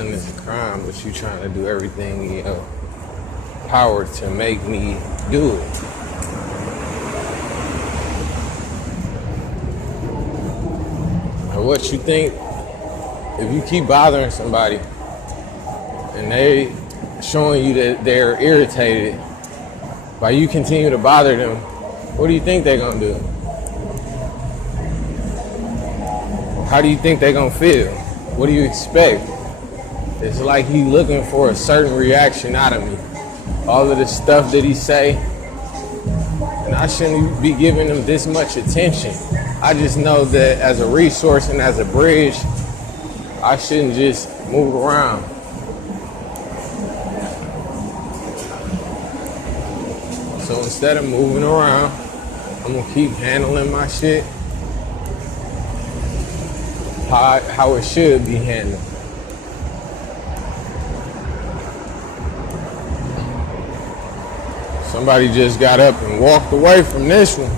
stealing is a crime, but you trying to do everything in your power to make me do it. And what you think, if you keep bothering somebody and they showing you that they're irritated by you continue to bother them, what do you think they're gonna do? How do you think they're gonna feel? What do you expect? It's like he looking for a certain reaction out of me. All of the stuff that he say, and I shouldn't be giving him this much attention. I just know that as a resource and as a bridge, I shouldn't just move around. So instead of moving around, I'm gonna keep handling my shit how it should be handled. Somebody just got up and walked away from this one.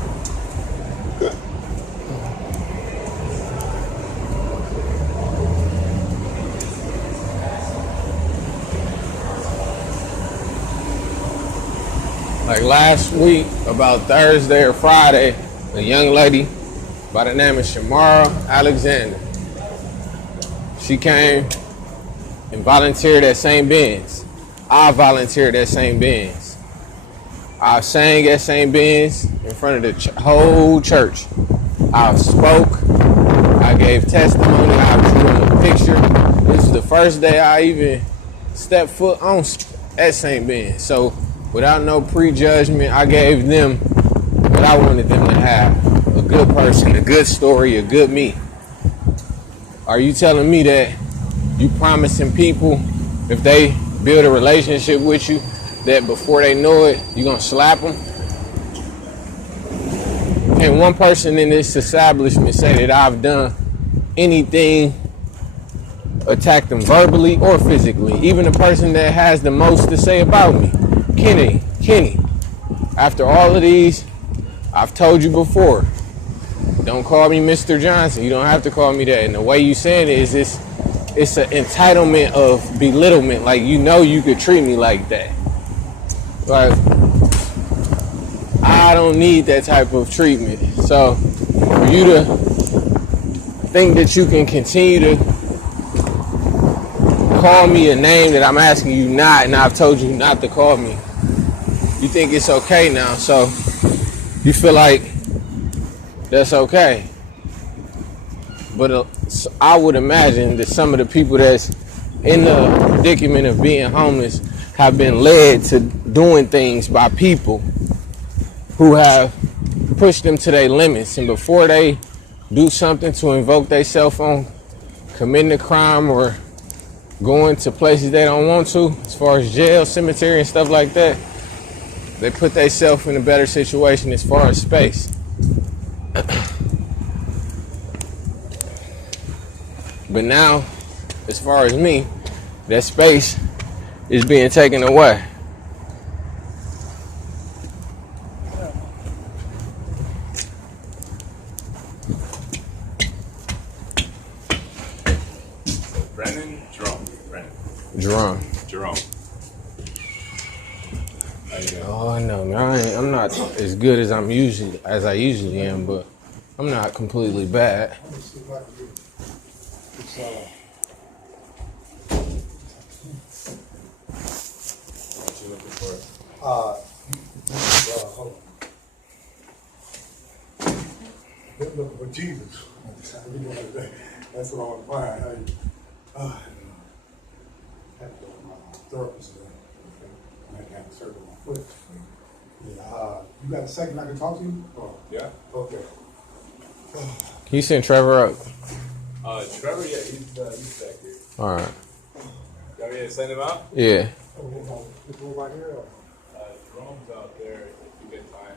Like last week, about Thursday or Friday, a young lady by the name of Shamara Alexander, she came and volunteered at St. Ben's. I volunteered at St. Ben's. I sang at St. Ben's in front of the whole church. I spoke. I gave testimony. I drew them a picture. This is the first day I even stepped foot on at St. Ben's. So without no prejudgment, I gave them what I wanted them to have. A good person, a good story, a good me. Are you telling me that you promising people if they build a relationship with you that before they know it, you're going to slap them? Can one person in this establishment say that I've done anything, attack them verbally or physically? Even the person that has the most to say about me. Kenny, after all of these, I've told you before, don't call me Mr. Johnson. You don't have to call me that. And the way you saying it is it's an entitlement of belittlement. Like, you know you could treat me like that. Like, I don't need that type of treatment. So for you to think that you can continue to call me a name that I'm asking you not, and I've told you not to call me, you think it's okay now. So you feel like that's okay. But I would imagine that some of the people that's in the predicament of being homeless have been led to doing things by people who have pushed them to their limits. And before they do something to invoke their cell phone, committing a crime or going to places they don't want to, as far as jail, cemetery, and stuff like that, they put themselves in a better situation as far as space. But now, as far as me, that space is being taken away. Jerome. Oh no, man! I'm not as good as I usually am, but I'm not completely bad. Hold on. They're looking for Jesus. That's what I want to find. I have to go to my therapist today. I have to circle my foot. Yeah. You got a second I can talk to you? Oh, yeah. Okay. Can you send Trevor up? Trevor, yeah, he's back here. All right. Got me to send him out? Yeah. This one right here? Jerome's out there. If you get time,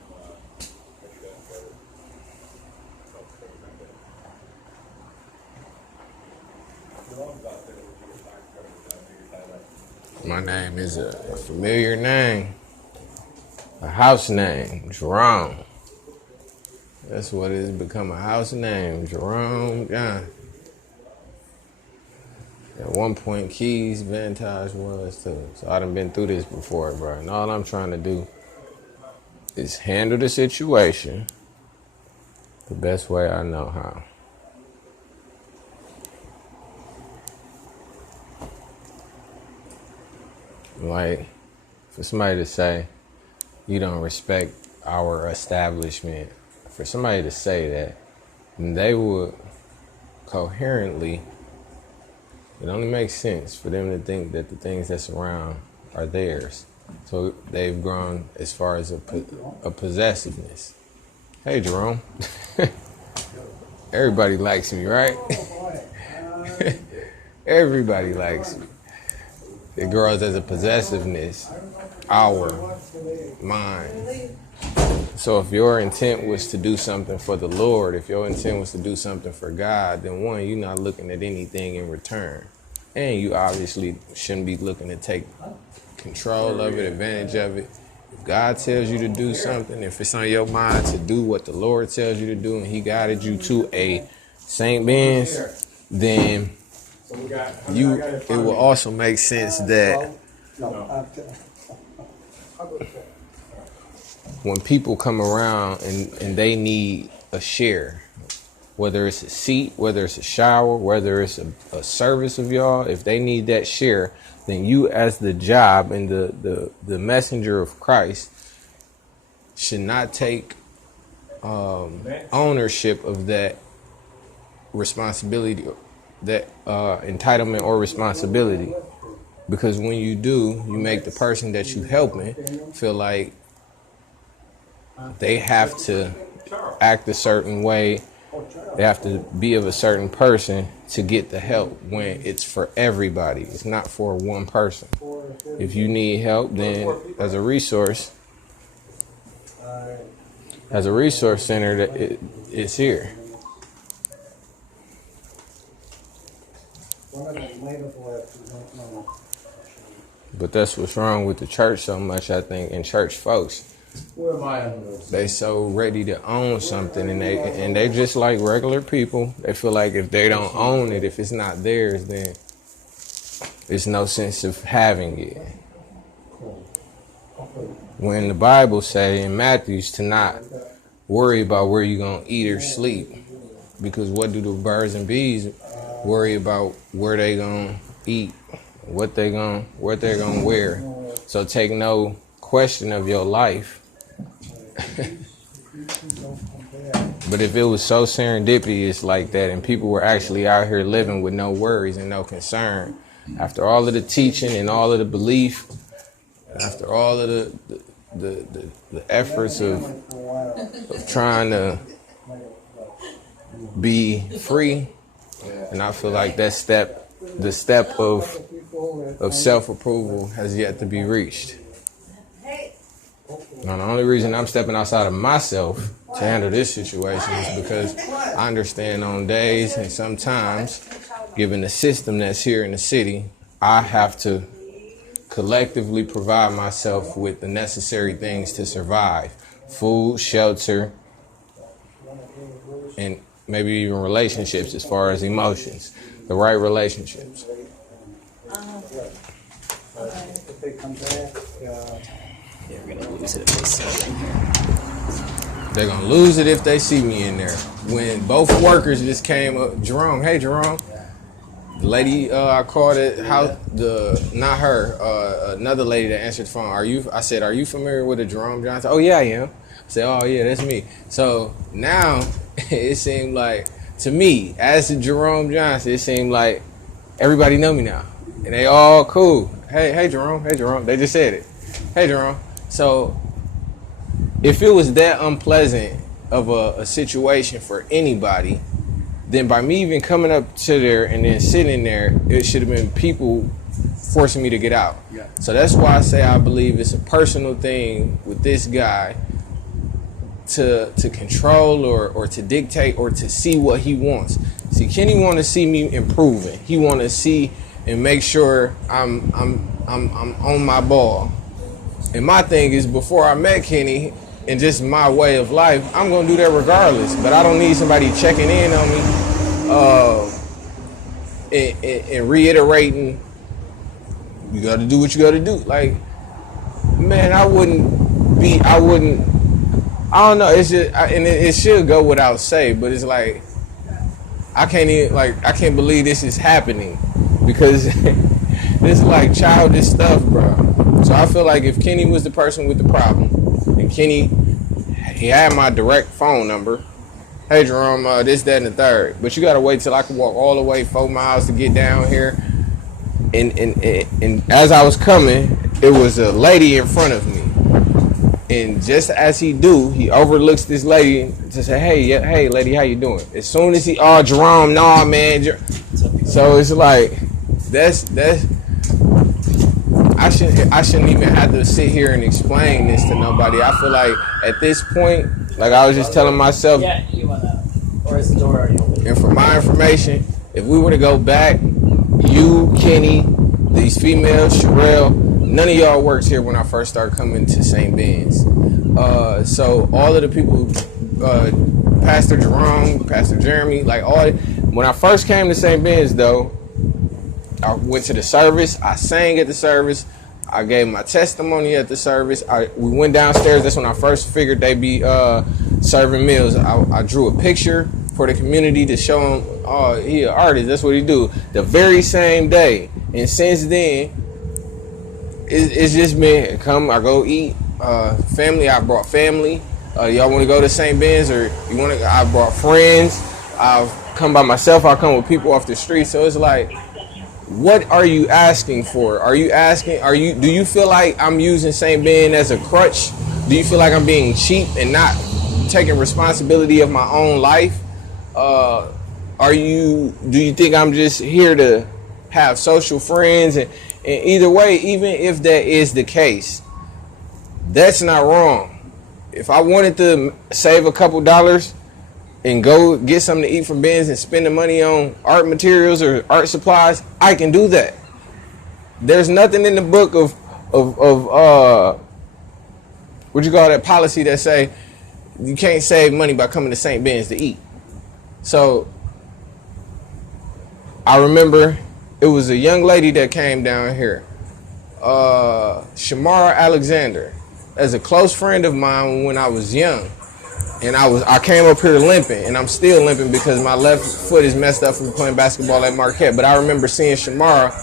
maybe that's better. Jerome's out there. If you get time, Trevor's out there. My name is a familiar name. A house name, Jerome. That's what it's become, a house name, Jerome John. At one point, Keys Vantage was too. So I done been through this before, bro. And all I'm trying to do is handle the situation the best way I know how. Like, for somebody to say, you don't respect our establishment, for somebody to say that, then they would coherently, it only makes sense for them to think that the things that surround are theirs. So they've grown as far as a possessiveness. Hey, Jerome. Everybody likes me, right? Everybody likes me. It grows as a possessiveness, our, mine. So if your intent was to do something for the Lord, if your intent was to do something for God, then one, you're not looking at anything in return. And you obviously shouldn't be looking to take control of it, advantage of it. If God tells you to do something, if it's on your mind to do what the Lord tells you to do, and he guided you to a St. Ben's, then it will also make sense that when people come around and they need a share, whether it's a seat, whether it's a shower, whether it's a service of y'all, if they need that share, then you as the job and the messenger of Christ should not take ownership of that responsibility, that entitlement or responsibility. Because when you do, you make the person that you helping feel like they have to act a certain way. They have to be of a certain person to get the help, when it's for everybody. It's not for one person. If you need help, then as a resource center, it's here. But that's what's wrong with the church so much, I think, and church folks. They so ready to own something, and they just like regular people. They feel like if they don't own it, if it's not theirs, then there's no sense of having it. When the Bible say in Matthews to not worry about where you're gonna eat or sleep, because what do the birds and bees worry about? Where they gonna eat, what they gonna wear. So take no question of your life. But if it was so serendipitous like that, and people were actually out here living with no worries and no concern, after all of the teaching and all of the belief, after all of the efforts of trying to be free, and I feel like the step of self-approval has yet to be reached. Now, the only reason I'm stepping outside of myself to handle this situation is because I understand on days and sometimes, given the system that's here in the city, I have to collectively provide myself with the necessary things to survive: food, shelter, and maybe even relationships, as far as emotions, the right relationships. If they come back, They're gonna lose it if they see me in here. They're gonna lose it if they see me in there. When both workers just came up, Jerome, hey Jerome, the lady I called it, not her, another lady that answered the phone. I said, are you familiar with a Jerome Johnson? Oh yeah, I am. I said, oh yeah, that's me. So now it seemed like, to me, as a Jerome Johnson, it seemed like everybody know me now, and they all cool. Hey Jerome, they just said it. Hey Jerome. So if it was that unpleasant of a situation for anybody, then by me even coming up to there and then sitting there, it should have been people forcing me to get out. Yeah. So that's why I say I believe it's a personal thing with this guy to control or to dictate or to see what he wants. See, Kenny want to see me improving. He want to see and make sure I'm on my ball. And my thing is, before I met Kenny, and just my way of life, I'm gonna do that regardless. But I don't need somebody checking in on me and reiterating, you got to do what you got to do. Like, man, I don't know. It's just, and it should go without say, but it's like, I can't believe this is happening because this is like childish stuff, bro. So I feel like if Kenny was the person with the problem, and Kenny, he had my direct phone number. Hey Jerome, this, that, and the third. But you gotta wait till I can walk all the way 4 miles to get down here. And as I was coming, it was a lady in front of me. And just as he overlooks this lady to say, hey, lady, how you doing? As soon as Jerome, nah, man. So it's like, I shouldn't even have to sit here and explain this to nobody. I feel like at this point, like I was just telling myself. Yeah, you want that. Or is the door already open? And for my information, if we were to go back, you, Kenny, these females, Sherelle, none of y'all works here when I first started coming to St. Ben's. So all of the people, Pastor Jerome, Pastor Jeremy, when I first came to St. Ben's though, I went to the service, I sang at the service, I gave my testimony at the service. We went downstairs, that's when I first figured they'd be serving meals. I drew a picture for the community to show them, oh, he an artist, that's what he do. The very same day. And since then, it's just been I go eat. Family, I brought family. Y'all want to go to St. Ben's or you want to? I brought friends. I've come by myself. I come with people off the street. So it's like, what are you asking for? Do you feel like I'm using St. Ben as a crutch? Do you feel like I'm being cheap and not taking responsibility of my own life? Do you think I'm just here to have social friends? And either way, even if that is the case, that's not wrong. If I wanted to save a couple dollars and go get something to eat from Ben's and spend the money on art materials or art supplies, I can do that. There's nothing in the book of what you call that policy that say you can't save money by coming to St. Ben's to eat. So I remember it was a young lady that came down here, Shamara Alexander, as a close friend of mine when I was young. And I came up here limping, and I'm still limping because my left foot is messed up from playing basketball at Marquette. But I remember seeing Shamara.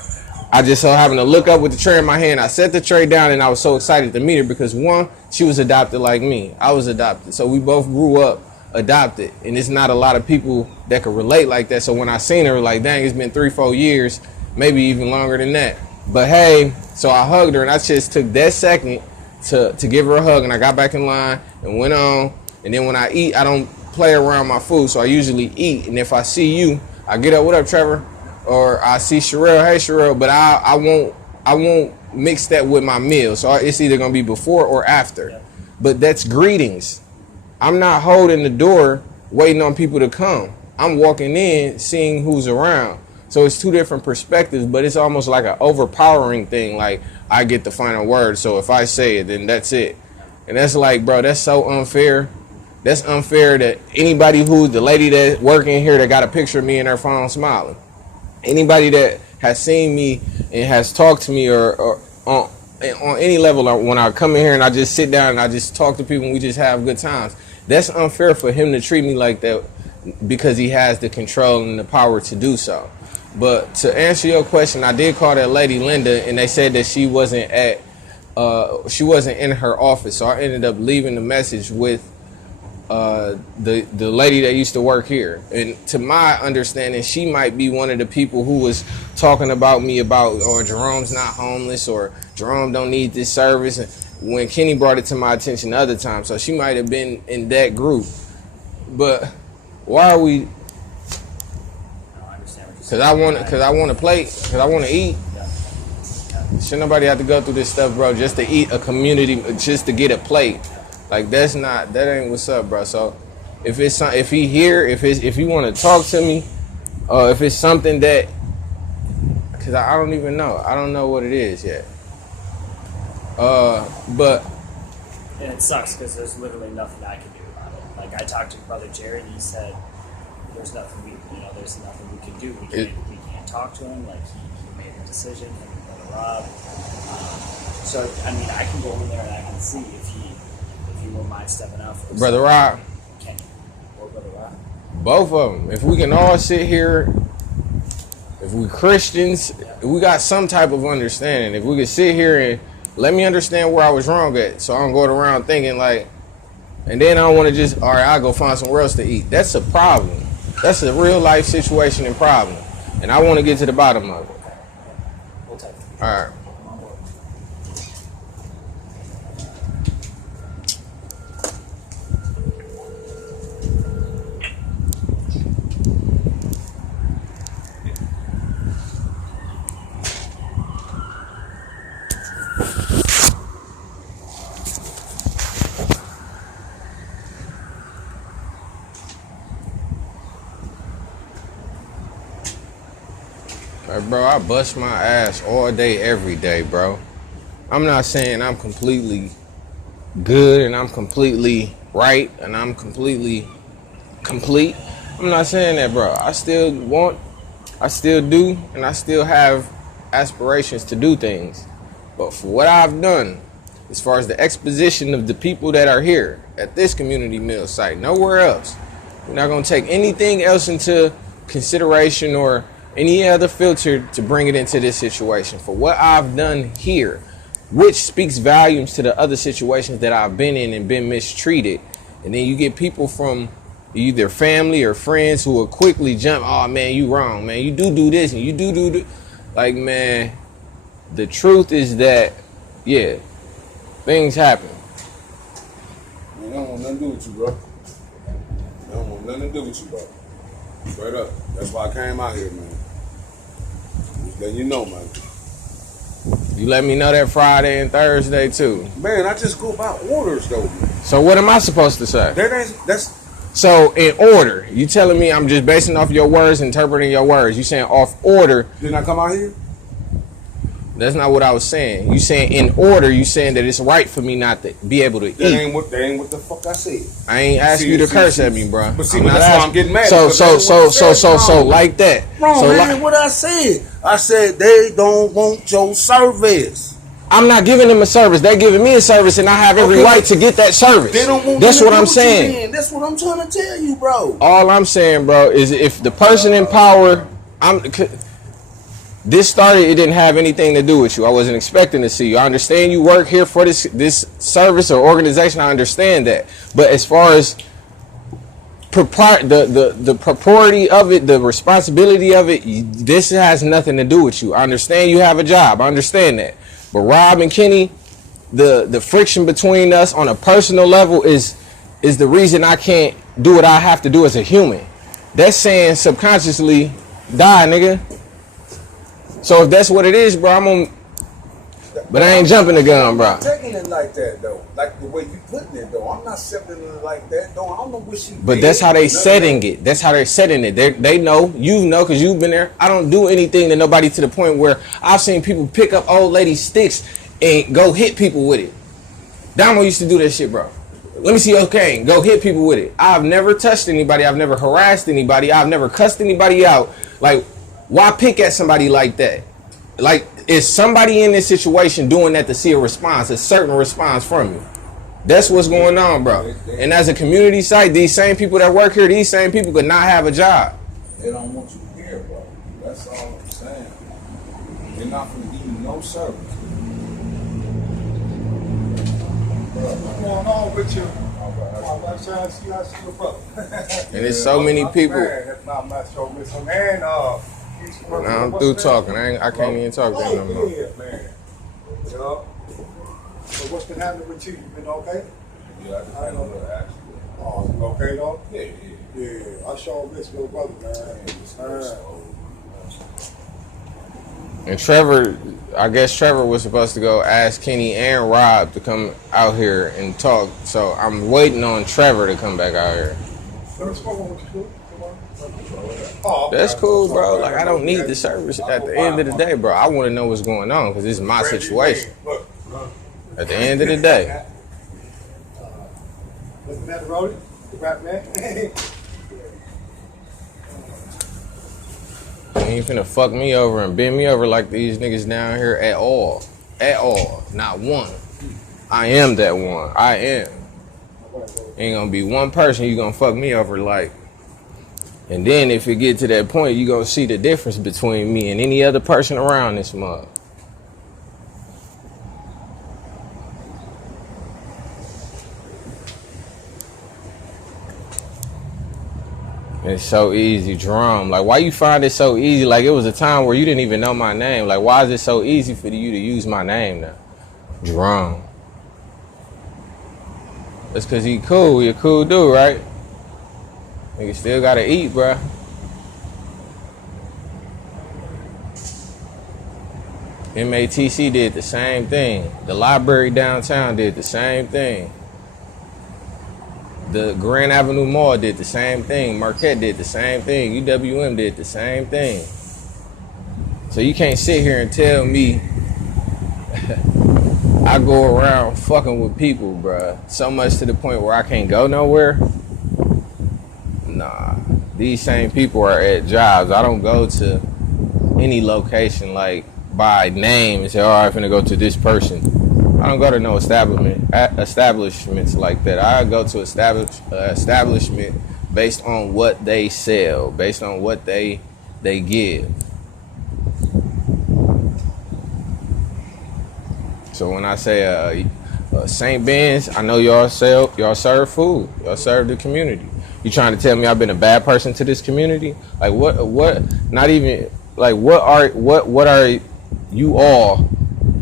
I just so happened to look up with the tray in my hand. I set the tray down, and I was so excited to meet her because, one, she was adopted like me. I was adopted. So we both grew up adopted. And it's not a lot of people that could relate like that. So when I seen her, like, dang, it's been 3-4 years, maybe even longer than that. But, hey, so I hugged her, and I just took that second to give her a hug. And I got back in line and went on. And then when I eat, I don't play around my food, so I usually eat. And if I see you, I get up, what up, Trevor? Or I see Sherelle, hey, Sherelle, but I won't mix that with my meal. So it's either going to be before or after. Yeah. But that's greetings. I'm not holding the door waiting on people to come. I'm walking in, seeing who's around. So it's two different perspectives, but it's almost like an overpowering thing. Like, I get the final word, so if I say it, then that's it. And that's like, bro, that's so unfair. That's unfair that anybody who's the lady that working here that got a picture of me in her phone smiling. Anybody that has seen me and has talked to me or on any level, when I come in here and I just sit down and I just talk to people and we just have good times. That's unfair for him to treat me like that because he has the control and the power to do so. But to answer your question, I did call that lady Linda and they said that she wasn't in her office. So I ended up leaving the message with the lady that used to work here, and to my understanding, she might be one of the people who was talking about me about, or Jerome's not homeless, or Jerome don't need this service. And when Kenny brought it to my attention the other time, so she might have been in that group. But why are we? Because I want to plate, because I want to eat. Should nobody have to go through this stuff, bro, just to eat a community, just to get a plate? Like, that ain't what's up, bro. So if he want to talk to me, if it's something that, because I don't even know. I don't know what it is yet. But. And it sucks because there's literally nothing I can do about it. Like, I talked to Brother Jared and he said, there's nothing we can do. We can't talked to him. Like he made a decision, him and Brother Rob. So I mean, I can go in there and I can see if he won't mind stepping up. Brother Rob. Kenny or Brother Rob. Both of them. If we can all sit here, if we Christians, if we got some type of understanding. If we could sit here and let me understand where I was wrong at, so I don't go around thinking like, and then I don't want to just, all right, I'll go find somewhere else to eat. That's a problem. That's a real life situation and problem. And I want to get to the bottom of it. We'll take it. All right. Like, bro, I bust my ass all day, every day, bro. I'm not saying I'm completely good and I'm completely right and I'm completely complete. I'm not saying that, bro. I still do, and I still have aspirations to do things. But for what I've done, as far as the exposition of the people that are here at this community meal site, nowhere else, we're not going to take anything else into consideration or any other filter to bring it into this situation. For what I've done here, which speaks volumes to the other situations that I've been in and been mistreated. And then you get people from either family or friends who will quickly jump, oh man, you wrong, man. You do this and you do. Like, man, the truth is that, yeah, things happen. Man, I don't want nothing to do with you, bro. I don't want nothing to do with you, bro. Straight up. That's why I came out here, man. Just letting you know, man. You let me know that Friday and Thursday too. Man, I just go by orders, though. So what am I supposed to say? That's So in order, you telling me I'm just basing off your words, interpreting your words. You saying off order. Didn't I come out here? That's not what I was saying. You saying in order, you saying that it's right for me not to be able to eat. That ain't what the fuck I said. I ain't asking you to curse at me, bro. But see, that's why I'm getting mad. So So like that. Wrong, So man, what I said. I said they don't want your service. I'm not giving them a service. They're giving me a service, and I have every right to get that service. They don't want That's you to what do I'm you saying. then. That's what I'm trying to tell you, bro. All I'm saying, bro, is if the person in power, this started, it didn't have anything to do with you. I wasn't expecting to see you. I understand you work here for this service or organization. I understand that. But as far as the propriety of it, the responsibility of it, this has nothing to do with you. I understand you have a job. I understand that. But Rob and Kenny, the friction between us on a personal level is the reason I can't do what I have to do as a human. That's saying subconsciously, die, nigga. So if that's what it is, bro, I'm on. But I ain't jumping the gun, bro. I'm not taking it like that, though. Like the way you putting it, though. I'm not accepting it like that, though. I don't know what she. But that's how they setting it. That's how they're setting it. They know, you know, because you've been there. I don't do anything to nobody to the point where I've seen people pick up old lady sticks and go hit people with it. Damo used to do that shit, bro. Let me see your cane. Go hit people with it. I've never touched anybody. I've never harassed anybody. I've never cussed anybody out. Like, why pick at somebody like that? Like, is somebody in this situation doing that to see a certain response from you? That's what's going on, bro. And as a community site, these same people that work here, these same people could not have a job. They don't want you here, bro. That's all I'm saying. They're not going to give you no service. What's going on with you? I'm trying to see how she look up. And there's so many people. That's not my show, Miss. And Now I'm through talking. I can't even talk to him no more. Yeah, man. Yeah. So what's been happening with you? You been okay? Yeah, I just had a little accident. Oh, you okay though? Yeah. Yeah. I sure miss your brother, man. And Trevor, I guess Trevor was supposed to go ask Kenny and Rob to come out here and talk. So I'm waiting on Trevor to come back out here. What's going on with you? That's cool, bro. Like, I don't need the service at the end of the day, bro. I want to know what's going on because this is my situation. At the end of the day. Listen to that, Roddy? The rap man? You ain't finna fuck me over and bend me over like these niggas down here at all. At all. Not one. I am that one. I am. Ain't gonna be one person you gonna fuck me over like. And then if it get to that point, you gonna see the difference between me and any other person around this mug. It's so easy, Drum. Like, why you find it so easy? Like, it was a time where you didn't even know my name. Like, why is it so easy for you to use my name now? Drum. That's because he cool. He a cool dude, right? Nigga still gotta eat, bruh. MATC did the same thing. The library downtown did the same thing. The Grand Avenue Mall did the same thing. Marquette did the same thing. UWM did the same thing. So you can't sit here and tell me I go around fucking with people, bruh. So much to the point where I can't go nowhere. Nah. These same people are at jobs. I don't go to any location like by name and say, all right, I'm finna go to this person. I don't go to no establishments like that. I go to establishment based on what they sell, based on what they give. So when I say St. Ben's, I know y'all serve food, y'all serve the community. You trying to tell me I've been a bad person to this community? Like what? Not even like what are you all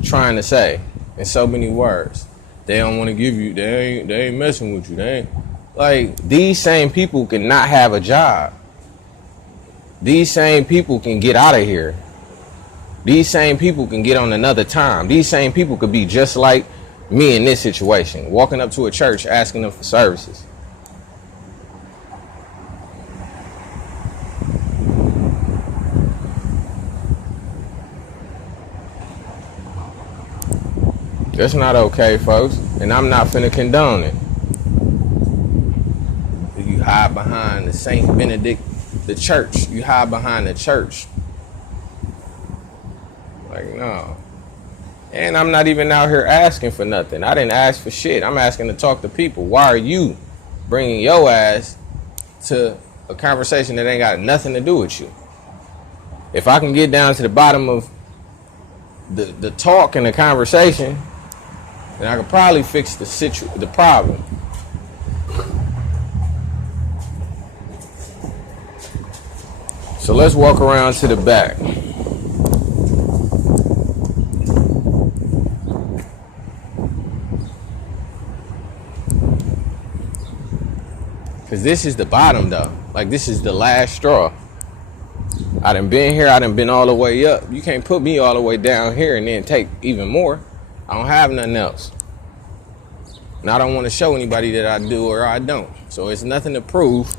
trying to say? In so many words, they don't want to give you. They ain't messing with you. They ain't like these same people cannot have a job. These same people can get out of here. These same people can get on another time. These same people could be just like me in this situation, walking up to a church asking them for services. That's not okay, folks, and I'm not finna condone it. You hide behind the Saint Benedict, the church. You hide behind the church. Like, no. And I'm not even out here asking for nothing. I didn't ask for shit. I'm asking to talk to people. Why are you bringing your ass to a conversation that ain't got nothing to do with you? If I can get down to the bottom of the talk and the conversation, then I could probably fix the problem. So let's walk around to the back. Because this is the bottom, though. Like, this is the last straw. I done been here. I done been all the way up. You can't put me all the way down here and then take even more. I don't have nothing else. And I don't want to show anybody that I do or I don't. So it's nothing to prove.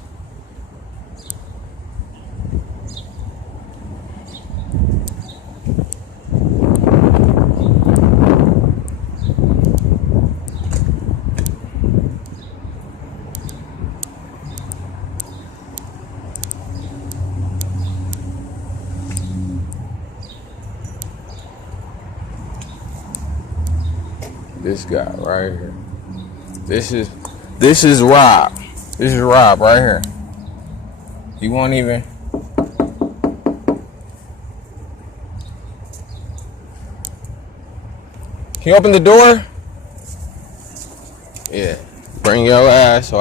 This guy right here. This is Rob. This is Rob right here. He won't even. Can you open the door? Yeah. Bring your ass so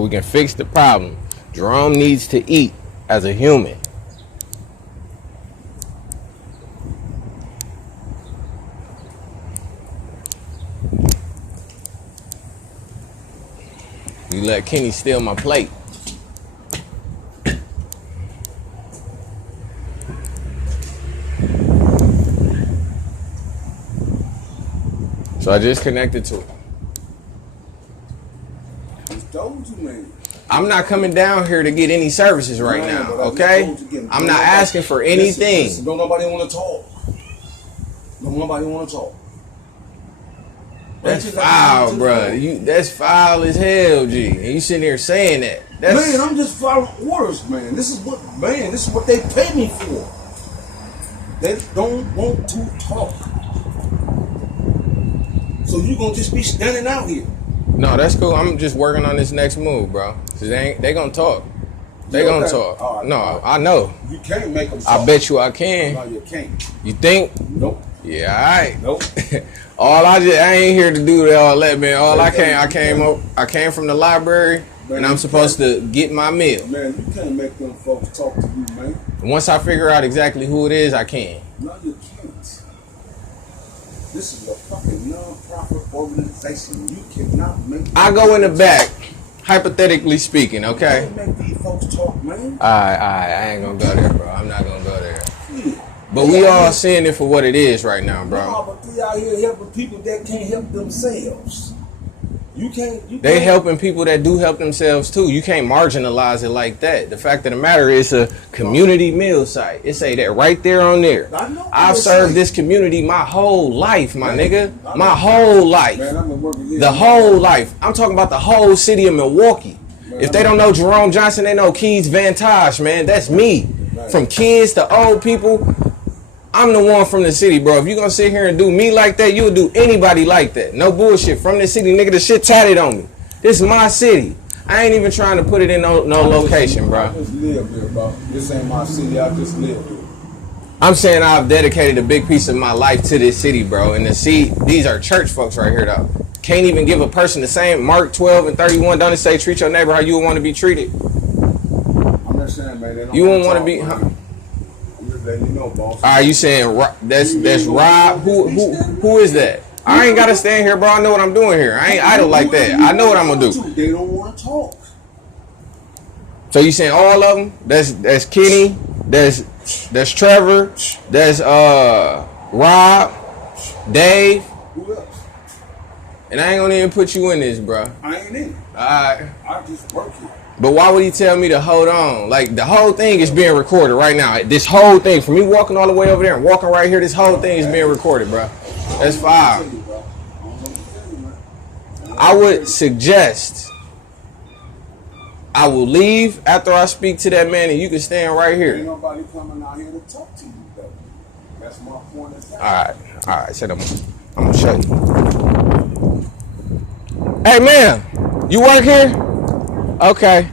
we can fix the problem. Jerome needs to eat as a human. You let Kenny steal my plate. So I just connected to it. Just told you, man. I'm not coming down here to get any services right now, okay? I'm not asking for anything. Listen, don't nobody want to talk. Don't nobody want to talk. That's foul, bro. That's foul as hell, G. And you sitting here saying that. Man, I'm just following orders, man. This is what they pay me for. They don't want to talk. So you gonna just be standing out here. No, that's cool. I'm just working on this next move, bro. Cause they gonna talk. They Yeah, gonna okay. talk. All right, No, all right. I know. You can't make them talk. I bet you I No, can. you can't. You think? Nope. Yeah, all right. Nope. I ain't here to do all that, man. I came from the library, Man, and I'm you supposed can't. to get my meal. Man, you can't make them folks talk to you, man. Once I figure out exactly who it is, I can. No, you can't. This is a fucking non-profit organization. You cannot make. I go in the back, hypothetically speaking, You okay? can't make these folks talk, man. Alright, I ain't gonna go there, bro. I'm not gonna go there. Yeah. But we all seeing it for what it is right now, No, bro. but they out here helping people that can't help themselves. You can't. They helping people that do help themselves too. You can't marginalize it like that. The fact of the matter is a community meal site. It say that right there on there. I know. I've served this community my whole life, my Man, nigga. I know. My whole life. Man, I've been working here. The whole life. I'm talking about the whole city of Milwaukee. Man, If they don't know Jerome Johnson, they know Keys Vantage, man. That's me. Right. From kids to old people, I'm the one from the city, bro. If you gonna sit here and do me like that, you'll do anybody like that. No bullshit. From the city, nigga, the shit tatted on me. This is my city. I ain't even trying to put it in no location, I bro. just live here, bro. This ain't my city. I just live here. I'm saying I've dedicated a big piece of my life to this city, bro. And these are church folks right here, though. Can't even give a person the same. Mark 12 and 31, don't it say treat your neighbor how you would want to be treated? I'm just saying, man. They don't You wouldn't want to talk, be... man. Huh? I'm just letting you know, boss. Are you saying that's Rob? Who is that? I ain't gotta stand here, bro. I know what I'm doing here. I ain't idle like that. I know what I'm gonna do. They don't want to talk. So you saying all of them? That's Kenny. That's Trevor. That's Rob, Dave, Who else? and I ain't gonna even put you in this, bro. I ain't in it. Alright. I just work here. But why would he tell me to hold on? Like the whole thing is being recorded right now. This whole thing, from me walking all the way over there and walking right here, this whole thing is being recorded, bro. That's fire. I would suggest I will leave after I speak to that man, and you can stand right Ain't here. nobody coming out here to talk to you, though. That's my point of time. All right. So I'm gonna show you. Hey, man, you work here? Okay.